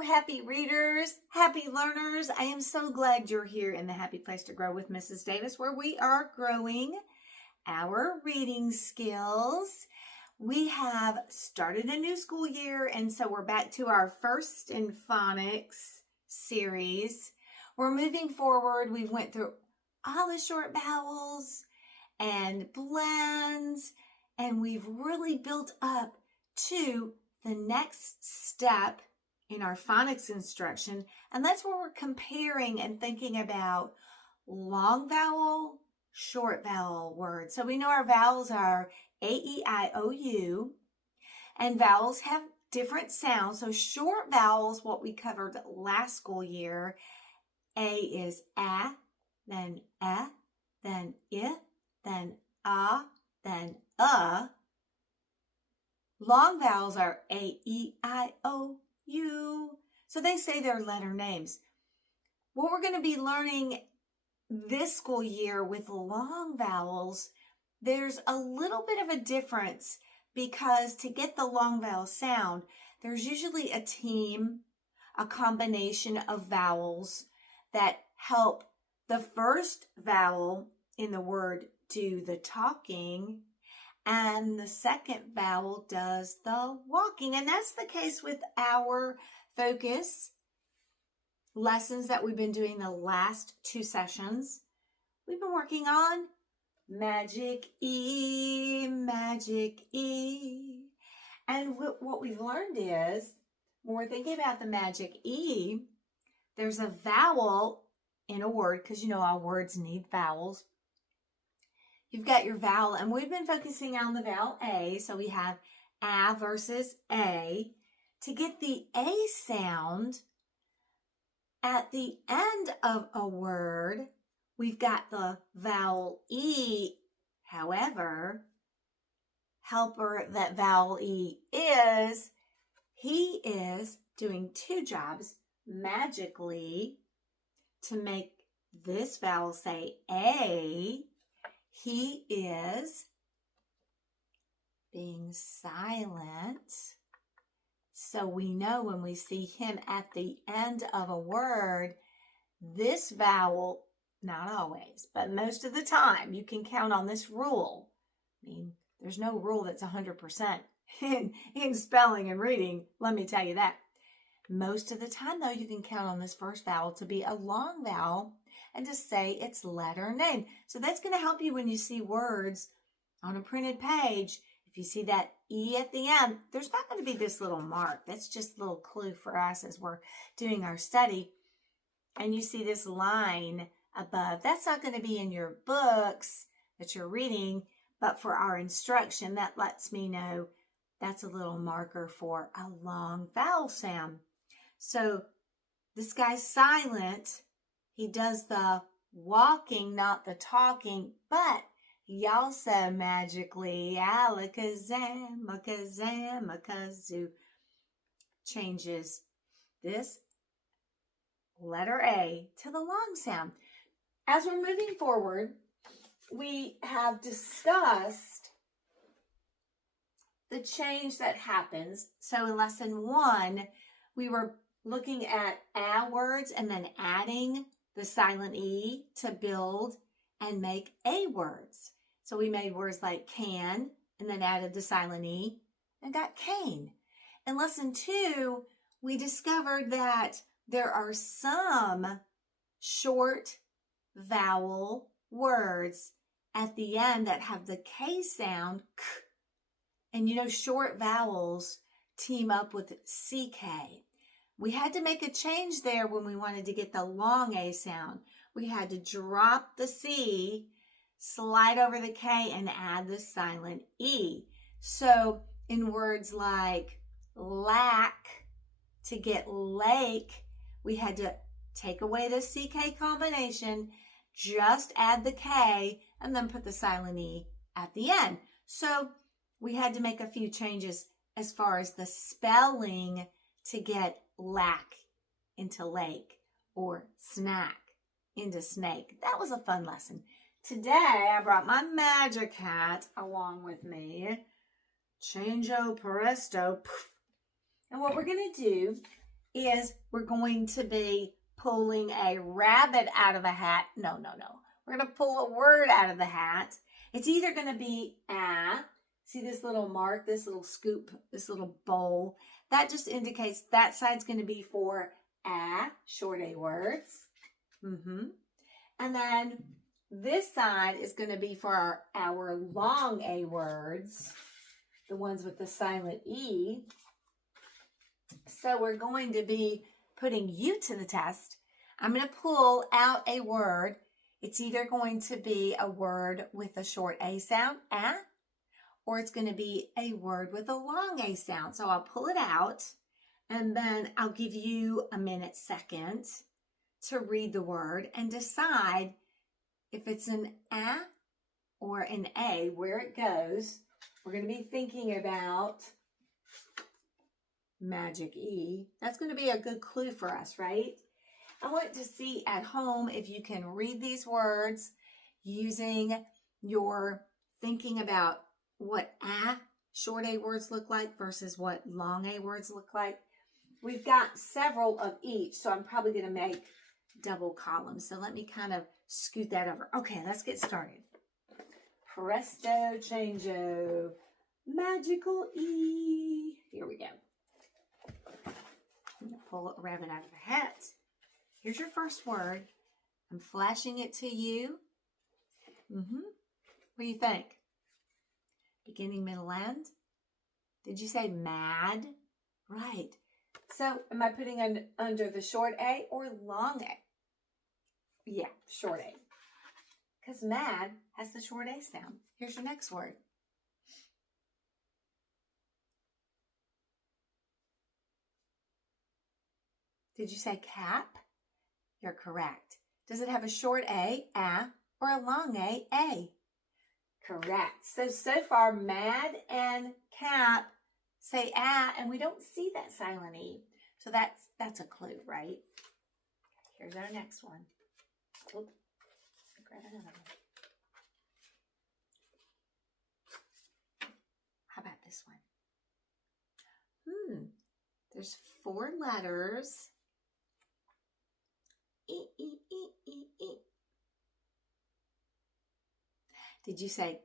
happy readers, happy learners. I am so glad you're here in the Happy Place to Grow with Mrs. Davis, where we are growing our reading skills. We have started a new school year, and so we're back to our First in Phonics series. We're moving forward. We've went through all the short vowels and blends, and we've really built up to the next step in our phonics instruction, and that's where we're comparing and thinking about long vowel, short vowel words. So we know our vowels are A, E, I, O, U, and vowels have different sounds. So short vowels, what we covered last school year, A is A, then E, then I, then A, then Long vowels are A, E, I, O, U. So they say their letter names. What we're going to be learning this school year with long vowels, there's a little bit of a difference because to get the long vowel sound, there's usually a team, a combination of vowels that help the first vowel in the word do the talking, and the second vowel does the walking. And that's the case with our focus lessons that we've been doing the last two sessions. We've been working on magic E, magic E. And what we've learned is, when we're thinking about the magic E, there's a vowel in a word, because you know all words need vowels. You've got your vowel, and we've been focusing on the vowel A, so we have A versus A. To get the A sound at the end of a word, we've got the vowel E. However, helper that vowel E is, he is doing two jobs magically to make this vowel say A. He is being silent. So we know when we see him at the end of a word, this vowel, not always, but most of the time, you can count on this rule. I mean, there's no rule that's 100% in spelling and reading, let me tell you that. Most of the time, though, you can count on this first vowel to be a long vowel and to say its letter name. So that's going to help you when you see words on a printed page. If you see that E at the end, there's not going to be this little mark. That's just a little clue for us as we're doing our study. And you see this line above. That's not going to be in your books that you're reading, but for our instruction, that lets me know that's a little marker for a long vowel sound. So this guy's silent. He does the walking, not the talking, but he also magically, alakazam, makazam, makazoo, changes this letter A to the long sound. As we're moving forward, we have discussed the change that happens. So in lesson 1, we were looking at A words and then adding the silent E to build and make A words. So we made words like can and then added the silent E and got cane. In lesson 2, we discovered that there are some short vowel words at the end that have the K sound, k. And you know, short vowels team up with CK. We had to make a change there when we wanted to get the long A sound. We had to drop the C, slide over the K, and add the silent E. So in words like lack, to get lake, we had to take away the CK combination, just add the K, and then put the silent E at the end. So we had to make a few changes as far as the spelling to get lack into lake or snack into snake. That was a fun lesson. Today, I brought my magic hat along with me. Changeo presto. And what we're going to do is we're going to be pulling a rabbit out of a hat. No. We're going to pull a word out of the hat. It's either going to be a. See this little mark, this little scoop, this little bowl? That just indicates that side's going to be for a, short A words. And then this side is going to be for our long A words, the ones with the silent E. So we're going to be putting you to the test. I'm going to pull out a word. It's either going to be a word with a short A sound, a, or it's going to be a word with a long A sound. So I'll pull it out, and then I'll give you a minute, second, to read the word and decide if it's an a or an A, where it goes. We're going to be thinking about magic E. That's going to be a good clue for us, right? I want to see at home if you can read these words using your thinking about what a, short A words look like versus what long A words look like. We've got several of each, so I'm probably going to make double columns. So let me kind of scoot that over. Okay, let's get started. Presto changeo, magical E. Here we go. I'm going to pull a rabbit out of the hat. Here's your first word. I'm flashing it to you. What do you think? Beginning, middle, end? Did you say mad? Right. So am I putting under the short A or long A? Yeah, short A. Because mad has the short A sound. Here's your next word. Did you say cap? You're correct. Does it have a short A, or a long A? Correct. So far, mad and cap say a, and we don't see that silent E. So that's a clue, right? Here's our next one. Oop. Grab another one. How about this one? There's 4 letters. E, E, E, E, E. Did you say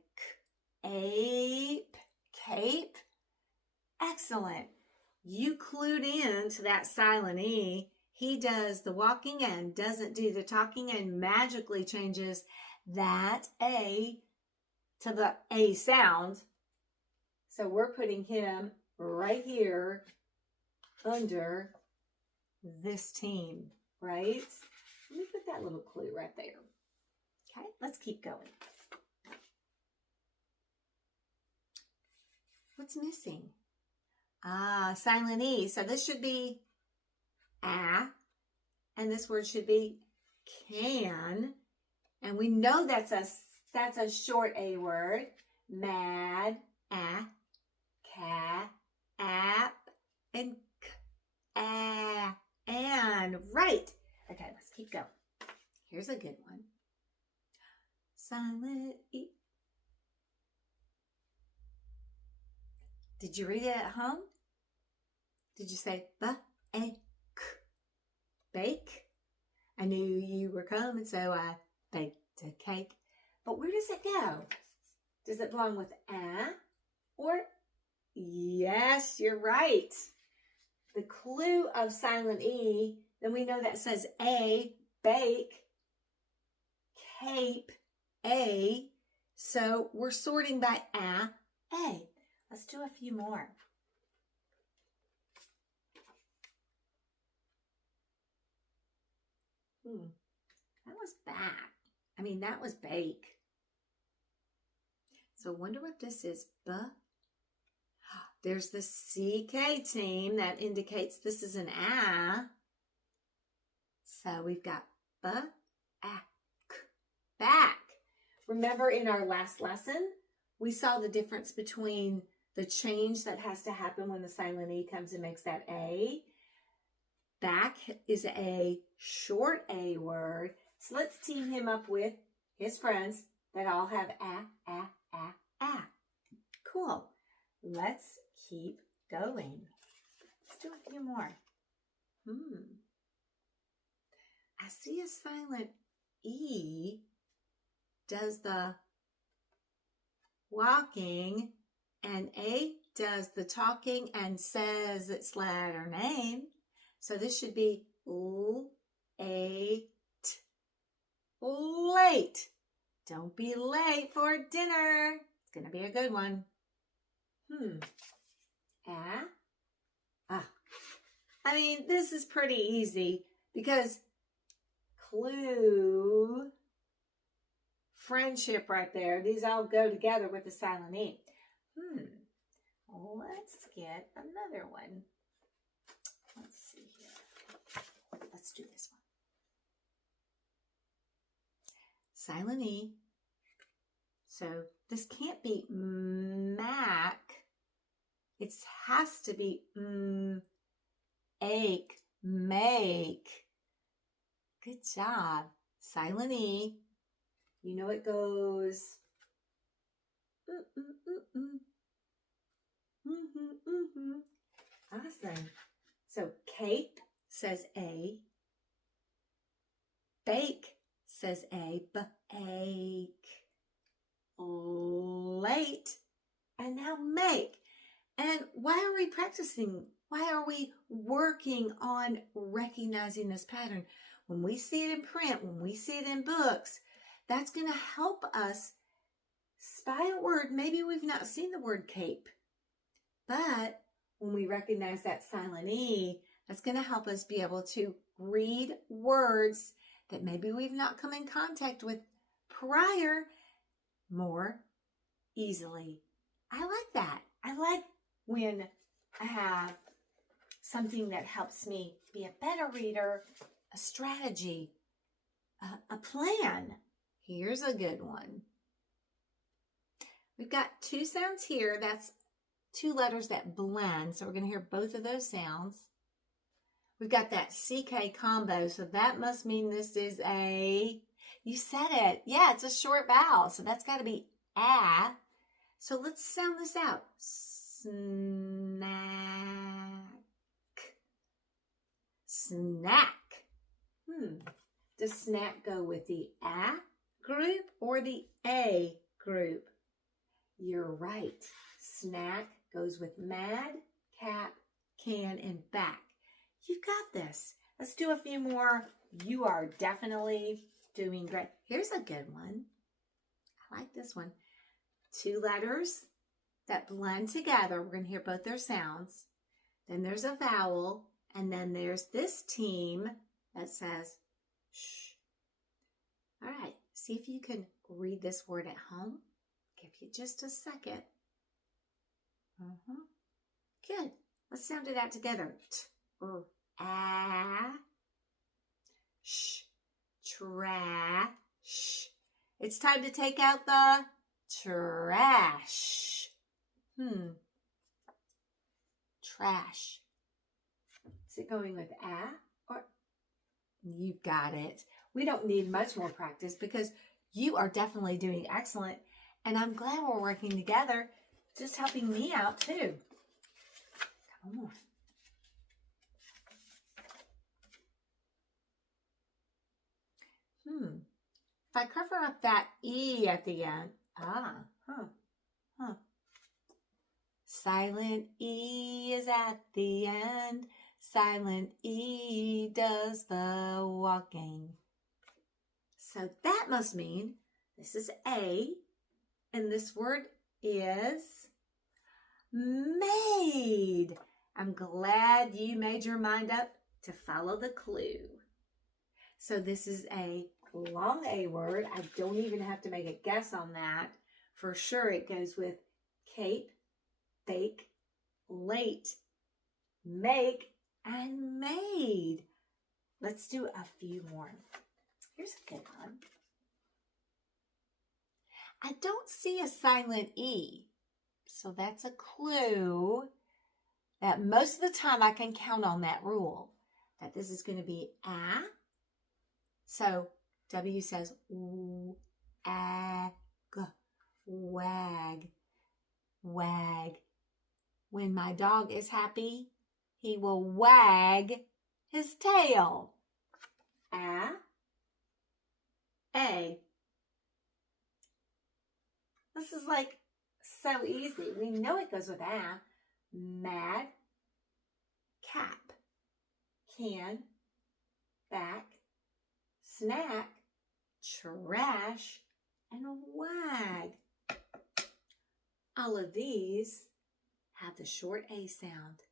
cape? Cape? Excellent. You clued in to that silent E. He does the walking and doesn't do the talking and magically changes that A to the A sound. So we're putting him right here under this team, right? Let me put that little clue right there. Okay, let's keep going. What's missing? Silent E. So this should be a, and this word should be can. And we know that's a short A word. Mad, a, ca, app, and and right. Okay, let's keep going. Here's a good one. Silent E. Did you read it at home? Did you say b-a-k? Bake? I knew you were coming, so I baked a cake. But where does it go? Does it belong with a or? Yes, you're right. The clue of silent E, then we know that says A, bake, cape, A. So we're sorting by A. Let's do a few more. That was back. That was bake. So wonder what this is. There's the CK team that indicates this is an A. So we've got back. Remember in our last lesson, we saw the difference between the change that has to happen when the silent E comes and makes that A. Back is a short A word. So let's team him up with his friends that all have a. Cool. Let's keep going. Let's do a few more. I see a silent E does the walking, and A does the talking and says its letter name. So this should be late. Late. Don't be late for dinner. It's going to be a good one. I mean, this is pretty easy because clue, friendship right there. These all go together with the silent E. Let's get another one. Let's see here. Let's do this one. Silent E. So this can't be Mac. It has to be ache, make. Good job. Silent E. You know it goes. Awesome. So cape says A. Bake says A. Bake. Late. And now make. And why are we practicing? Why are we working on recognizing this pattern? When we see it in print, when we see it in books, that's going to help us spy a word. Maybe we've not seen the word cape, but when we recognize that silent E, that's going to help us be able to read words that maybe we've not come in contact with prior more easily. I like that. I like when I have something that helps me be a better reader, a strategy, a plan. Here's a good one. We've got two sounds here. That's two letters that blend. So we're going to hear both of those sounds. We've got that CK combo. So that must mean this is a, you said it. Yeah, it's a short vowel. So that's got to be a. So let's sound this out. Snack. Snack. Does snack go with the A group or the A group? You're right. Snack goes with mad, cap, can, and back. You got this. Let's do a few more. You are definitely doing great. Here's a good one. I like this one. Two letters that blend together. We're going to hear both their sounds. Then there's a vowel. And then there's this team that says shh. All right. See if you can read this word at home. Give you just a second. Good. Let's sound it out together. A. Sh. Trash. It's time to take out the trash. Trash. Is it going with a or? You've got it. We don't need much more practice because you are definitely doing excellent. And I'm glad we're working together, just helping me out too. Come on. If I cover up that E at the end, Silent E is at the end. Silent E does the walking. So that must mean this is A, and this word is made. I'm glad you made your mind up to follow the clue. So this is a long A word. I don't even have to make a guess on that. For sure it goes with cape, bake, late, make, and made. Let's do a few more. Here's a good one. I don't see a silent E, so that's a clue that most of the time I can count on that rule, that this is going to be a. So W says wag, wag, wag. When my dog is happy, he will wag his tail. A. This is like so easy. We know it goes with a. Mad, cap, can, back, snack, trash, and wag. All of these have the short A sound.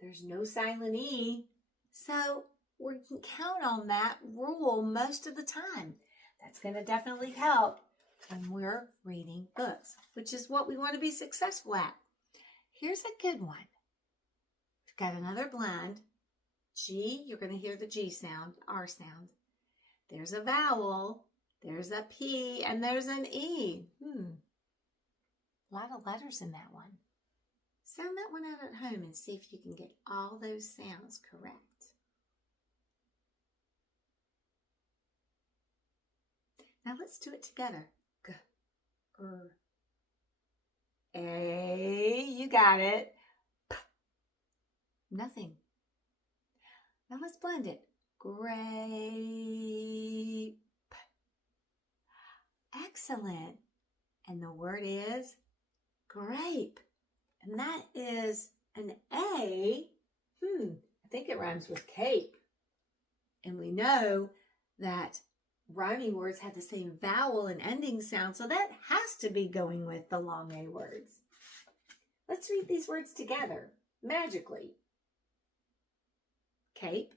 There's no silent E, so we can count on that rule most of the time. That's going to definitely help when we're reading books, which is what we want to be successful at. Here's a good one. We've got another blend. G, you're going to hear the G sound, R sound. There's a vowel, there's a P, and there's an E. A lot of letters in that one. Sound that one out at home and see if you can get all those sounds correct. Now let's do it together. G, R, A, you got it. P, nothing. Now let's blend it. Grape. Excellent. And the word is grape. And that is an A. I think it rhymes with cape. And we know that rhyming words have the same vowel and ending sound, so that has to be going with the long A words. Let's read these words together, magically. Cape.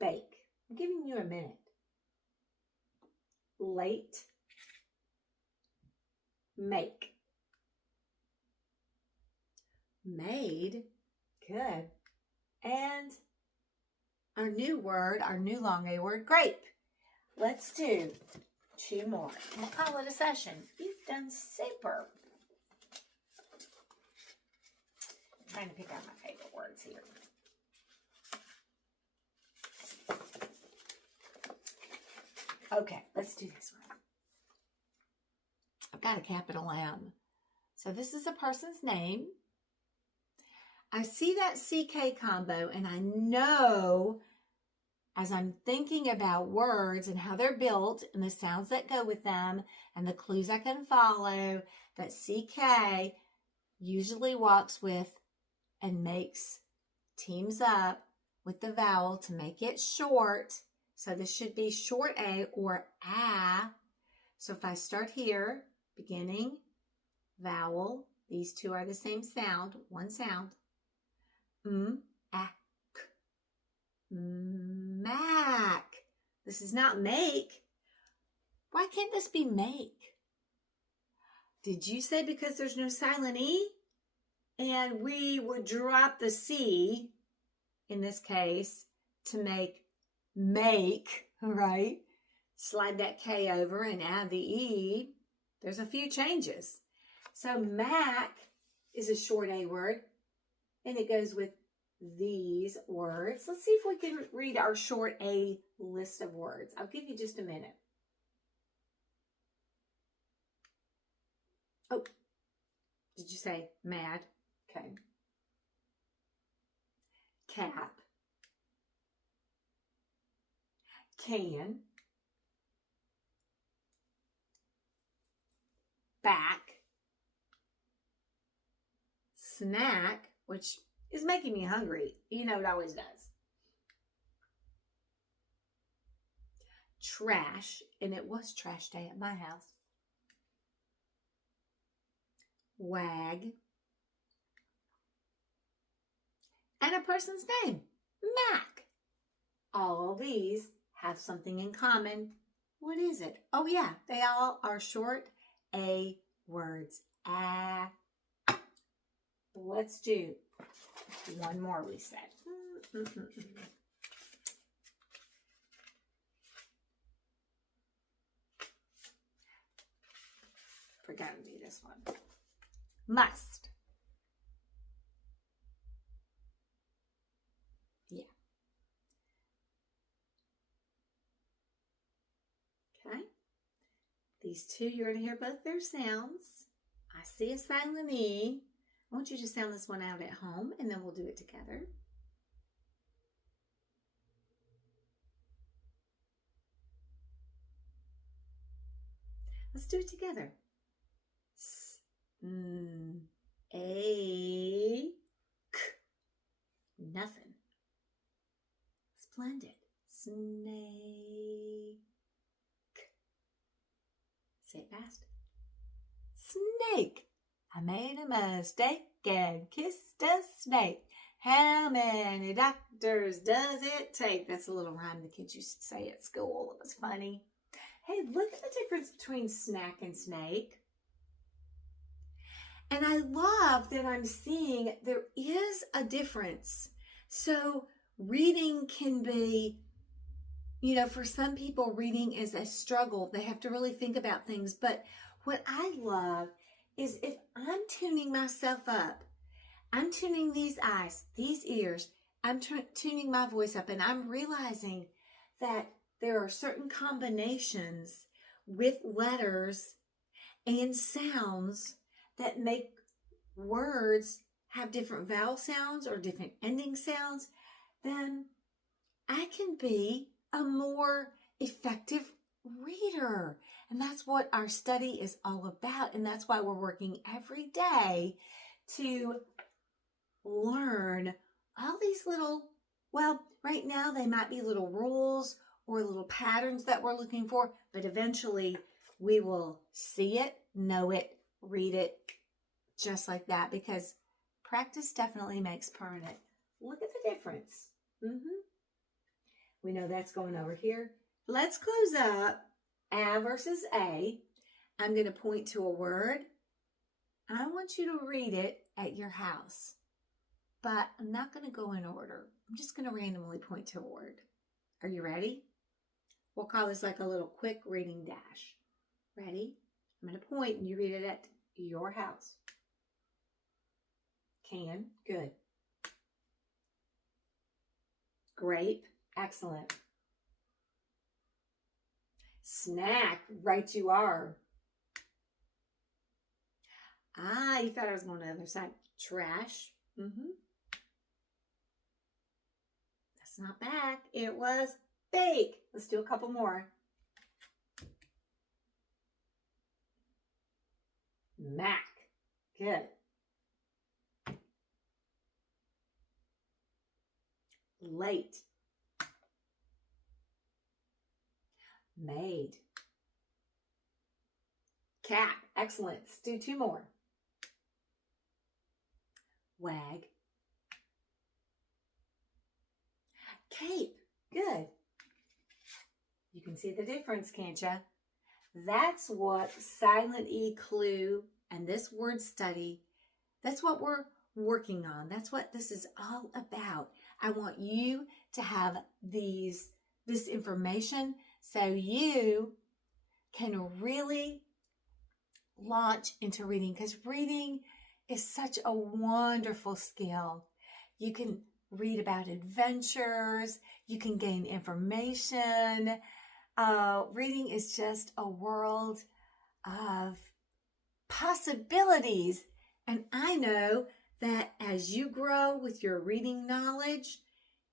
Bake. I'm giving you a minute. Late. Make. Made. Good. And our new word, our new long A word, grape. Let's do 2 more. We'll call it a session. You've done super. I'm trying to pick out my favorite words here. Okay, let's do this one. I've got a capital M. So this is a person's name. I see that CK combo, and I know as I'm thinking about words and how they're built and the sounds that go with them and the clues I can follow, that CK usually walks with and teams up with the vowel to make it short. So this should be short A or A. So if I start here, beginning, vowel, these two are the same sound, one sound. Ak. Mac. This is not make. Why can't this be make? Did you say because there's no silent E? And we would drop the C, in this case, to make, right? Slide that K over and add the E. There's a few changes. So Mac is a short A word, and it goes with these words. Let's see if we can read our short A list of words. I'll give you just a minute. Oh, did you say mad? Okay. Cap. Can. Back. Snack, which is making me hungry. You know it always does. Trash, and it was trash day at my house. Wag. And a person's name, Mac. All these have something in common. What is it? Oh yeah, they all are short A words. Let's do one more, we said. Forgot to do this one. Must. Yeah. Okay. These two, you're going to hear both their sounds. I see a silent E. I want you to sound this one out at home, and then we'll do it together. Let's do it together. A, k. Nothing. Splendid. Snake. Say it fast. Snake. I made a mistake and kissed a snake. How many doctors does it take? That's a little rhyme the kids used to say at school. It was funny. Hey, look at the difference between snack and snake. And I love that I'm seeing there is a difference. So reading can be, for some people, reading is a struggle. They have to really think about things. But what I love is if I'm tuning myself up, I'm tuning these eyes, these ears, I'm tuning my voice up, and I'm realizing that there are certain combinations with letters and sounds that make words have different vowel sounds or different ending sounds, then I can be a more effective reader. And that's what our study is all about. And that's why we're working every day to learn all these little, right now they might be little rules or little patterns that we're looking for, but eventually we will see it, know it, read it, just like that, because practice definitely makes permanent. Look at the difference. We know that's going over here. Let's close up A versus A. I'm going to point to a word. I want you to read it at your house, but I'm not going to go in order. I'm just going to randomly point to a word. Are you ready? We'll call this like a little quick reading dash. Ready? I'm going to point and you read it at your house. Can, good. Grape, excellent. Snack, right you are. You thought I was going to the other side. Trash, That's not back, it was bake. Let's do a couple more. Mac, good. Late. Made. Cat, excellent. Let's do two more. Wag. Cape, good. You can see the difference, can't you? That's what silent E clue and this word study, that's what we're working on. That's what this is all about. I want you to have this information so you can really launch into reading, because reading is such a wonderful skill. You can read about adventures, you can gain information. Reading is just a world of possibilities. And I know that as you grow with your reading knowledge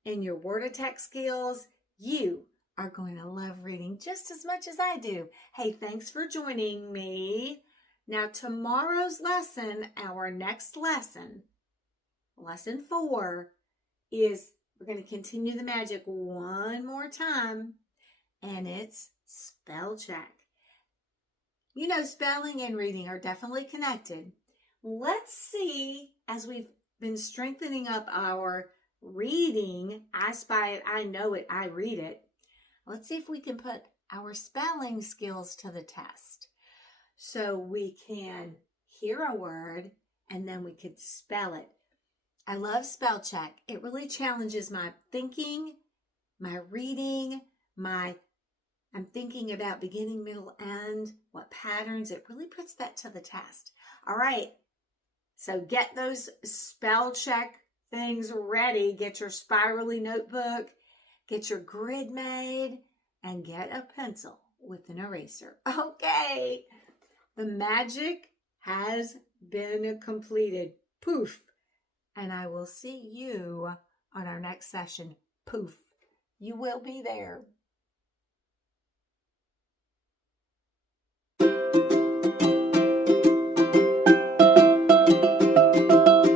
and your word attack skills, you are going to love reading just as much as I do. Hey, thanks for joining me. Now, tomorrow's lesson, our next lesson, lesson 4, is we're going to continue the magic one more time, and it's spell check. You know, spelling and reading are definitely connected. Let's see, as we've been strengthening up our reading, I spy it, I know it, I read it. Let's see if we can put our spelling skills to the test. So we can hear a word and then we could spell it. I love spell check. It really challenges my thinking, my reading, I'm thinking about beginning, middle, end, what patterns. It really puts that to the test. All right. So get those spell check things ready. Get your spirally notebook, get your grid made, and get a pencil with an eraser. Okay. The magic has been completed. poof. And I will see you on our next session. Poof. You will be there.